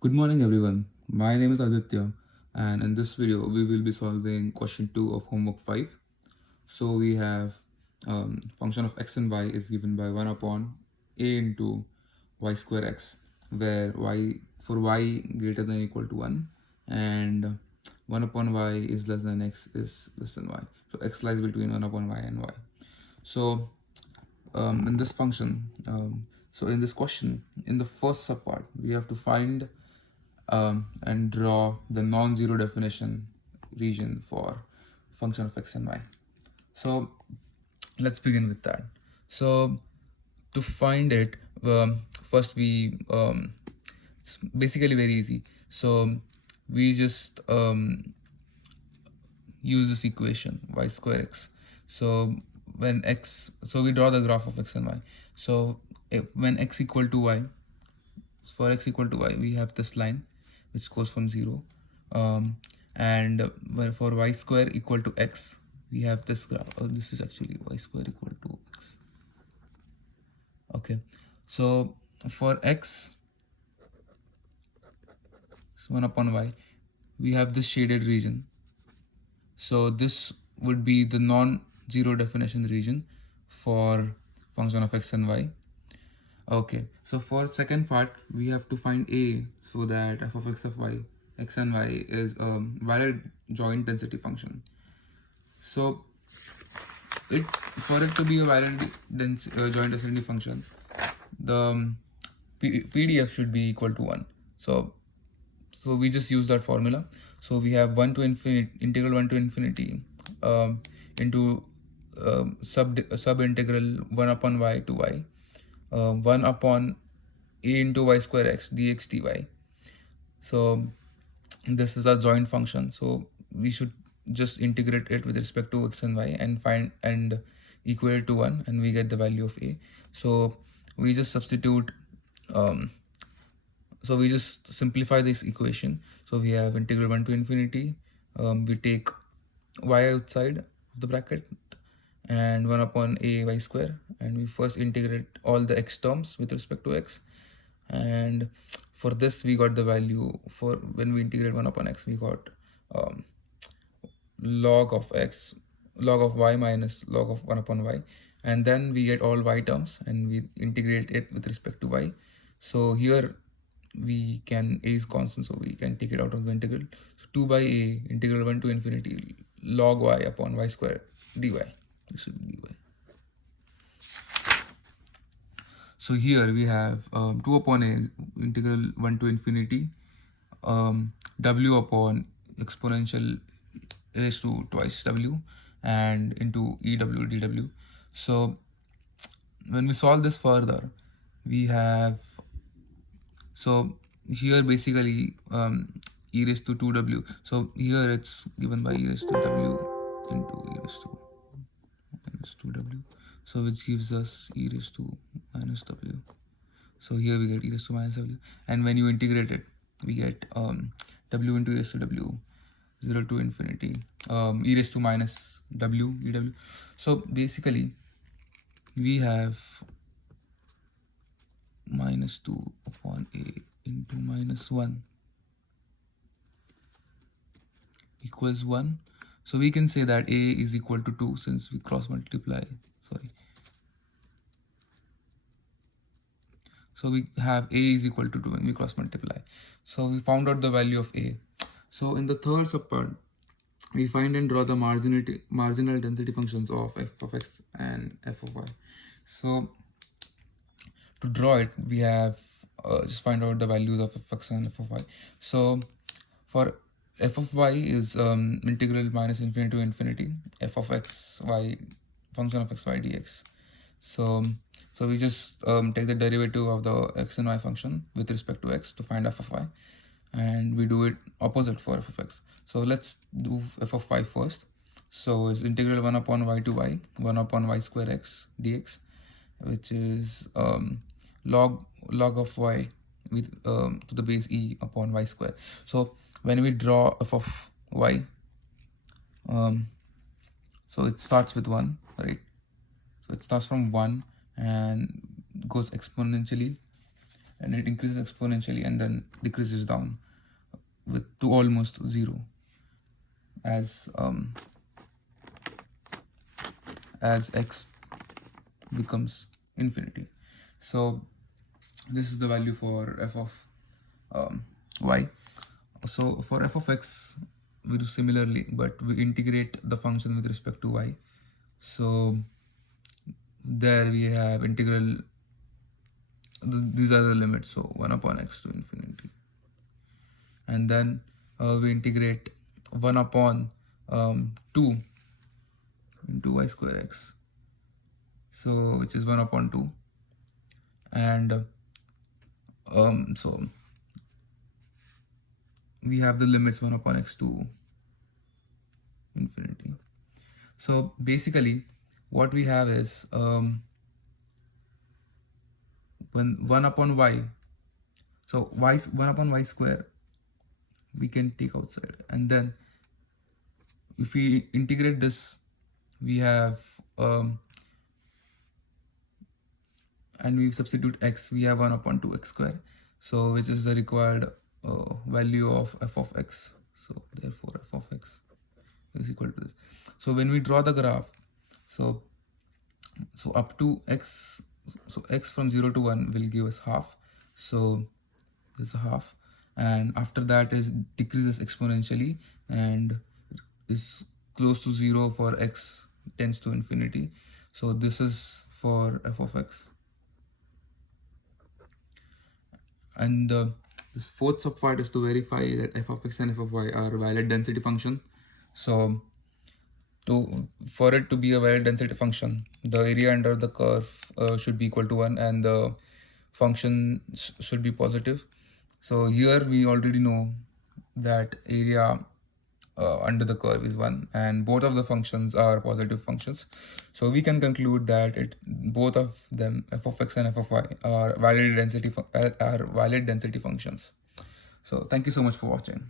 Good morning everyone, my name is Aditya and in this video we will be solving question 2 of homework 5. So we have function of x and y is given by 1 upon a into y square x, where y for y greater than or equal to 1 and 1 upon y is less than x is less than y. So x lies between 1 upon y and y. So in this function, so in this question, in the first subpart, we have to find and draw the non-zero definition region for function of x and y. So let's begin with that. So to find it, first it's basically very easy. So we just use this equation y square x. So when x, so we draw the graph of x and y. So when x equal to y, for x equal to y, we have this line which goes from 0, and for y square equal to x, we have this graph. This is actually y square equal to x. Okay, so for x, so 1 upon y, we have this shaded region. So this would be the non-zero definition region for function of x and y. Okay, so for second part, we have to find a so that f of x of y, x and y is a valid joint density function. So for it to be a valid joint density function, the PDF should be equal to 1. So we just use that formula. So we have 1 to infinity, integral 1 to infinity into sub integral 1 upon y to y, 1 upon a into y square x dx dy. So this is our joint function. So we should just integrate it with respect to x and y and find and equate it to 1, and we get the value of a. So we just substitute so we just simplify this equation. So we have integral 1 to infinity, we take y outside the bracket and 1 upon a y square, and we first integrate all the x terms with respect to x, and for this we got the value. For when we integrate 1 upon x, we got log of x, log of y minus log of 1 upon y, and then we get all y terms and we integrate it with respect to y. So here we can, a is constant, so we can take it out of the integral. So 2 by a integral 1 to infinity log y upon y square dy. This should be dy. So here we have 2 upon a integral 1 to infinity w upon exponential raised to twice w and into ew dw. So when we solve this further, we have, so here basically e raised to 2w. So here it's given by e raised to w into e raised to minus 2w. So which gives us e raised to minus w. So here we get e raised to minus w, and when you integrate it, we get w into e raised to w, 0 to infinity, e raised to minus w ew. So basically we have minus 2 upon a into minus 1 equals 1. So we can say that a is equal to 2 since we cross multiply. So we have a is equal to 2 when we cross multiply. So we found out the value of a. So in the third subpart, we find and draw the marginal density functions of f of x and f of y. So to draw it, we have just find out the values of f of x and f of y. So for f of y is integral minus infinity to infinity f of x y function of x y dx. So we just take the derivative of the x and y function with respect to x to find f of y, and we do it opposite for f of x. So let's do f of y first. So it's integral 1 upon y to y, 1 upon y square x dx, which is log of y with to the base e upon y square. So when we draw f of y, so it starts with 1, right? So it starts from 1 and goes exponentially and it increases exponentially and then decreases down to almost 0 as x becomes infinity. So this is the value for f of y. So for f of x, we do similarly, but we integrate the function with respect to y. So there we have integral, these are the limits, so 1 upon x to infinity. And then we integrate 1 upon 2 into y square x, so which is 1 upon 2. And so we have the limits 1 upon x to infinity. So basically what we have is when 1 upon y, so 1 upon y square we can take outside, and then if we integrate this, we have and we substitute x, we have 1 upon 2 x square, so which is the required value of f of x. So therefore f of x is equal to this. So when we draw the graph, so up to x, so x from 0 to 1 will give us half, so this is half, and after that is decreases exponentially and is close to 0 for x tends to infinity. So this is for f of x. And this fourth subpart is to verify that f of x and f of y are valid density function. So for it to be a valid density function, the area under the curve should be equal to 1 and the function should be positive. So here we already know that area under the curve is 1 and both of the functions are positive functions. So we can conclude that both of them, f of x and f of y, are valid density functions. So thank you so much for watching.